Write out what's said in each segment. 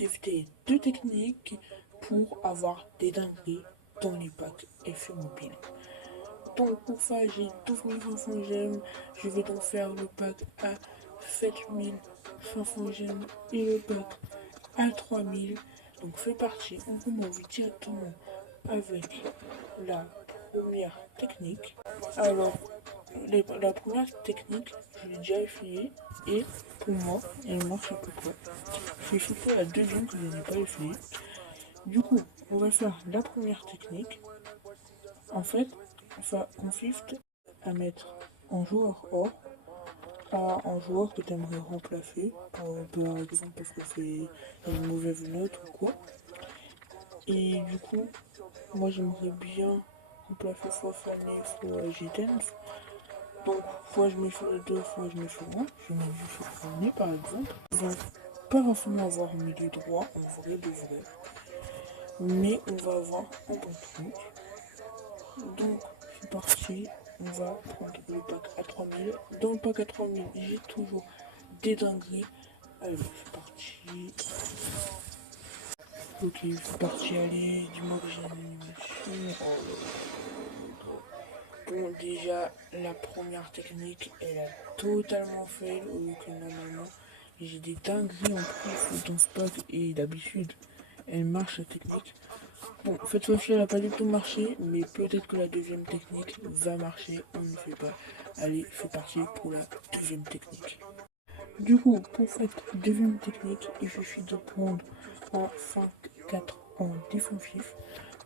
J'ai deux techniques pour avoir des dingueries dans les packs effets mobile. Donc pour ça, j'ai 12 500 gemmes. Je vais donc faire le pack à 7 500 gemmes et le pack à 3000. Donc c'est parti, on commence directement avec la première technique. Alors, la première technique, je l'ai déjà essayée et pour moi, elle marche à peu près. C'est surtout la deuxième que je n'ai pas essayée. Du coup, on va faire la première technique. En fait, ça consiste à mettre un joueur or à un joueur que tu aimerais remplacer, par exemple parce que c'est une mauvaise note ou quoi. Et du coup, moi j'aimerais bien remplacer soit Fanny, soit Jitens. Donc, soit je mets sur les deux, soit je mets sur un. Je mets du sur Fanny par exemple. Ils vont pas forcément avoir un milieu droit, en vrai de vrai. Mais on va avoir un bon truc. Donc, c'est parti. On va prendre le pack à 3000. Dans le pack à 3000, j'ai toujours des dingueries. Allez, c'est parti. Ok, c'est parti. Allez, dis-moi que j'ai une animation. Bon, déjà, la première technique, elle a totalement fail au lieu que normalement, j'ai des dingueries en plus dans ce pack et d'habitude, elle marche la technique. Bon, cette fois-ci, elle n'a pas du tout marché, mais peut-être que la deuxième technique va marcher, on ne sait pas. Allez, c'est parti pour la deuxième technique. Du coup, pour cette deuxième technique, il suffit de prendre un 5-4 en défensif.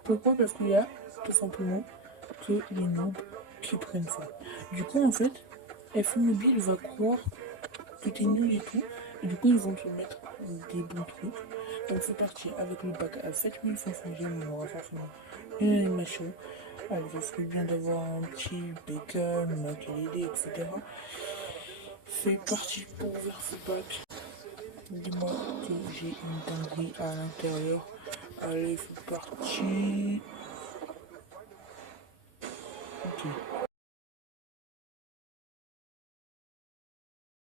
Pourquoi? Parce qu'il y a tout simplement que les noobs qui prennent ça. Du coup, en fait, F Mobile va croire que t'es nul et tout, et du coup, ils vont te mettre des bons trucs. Donc, c'est parti avec le pack à 7500 gemmes, on aura forcément une animation. Allez, ça serait bien d'avoir un petit Beckham, Makelele, etc. C'est parti pour ouvrir ce pack. Dis-moi que j'ai une dinguerie à l'intérieur. Allez, c'est parti.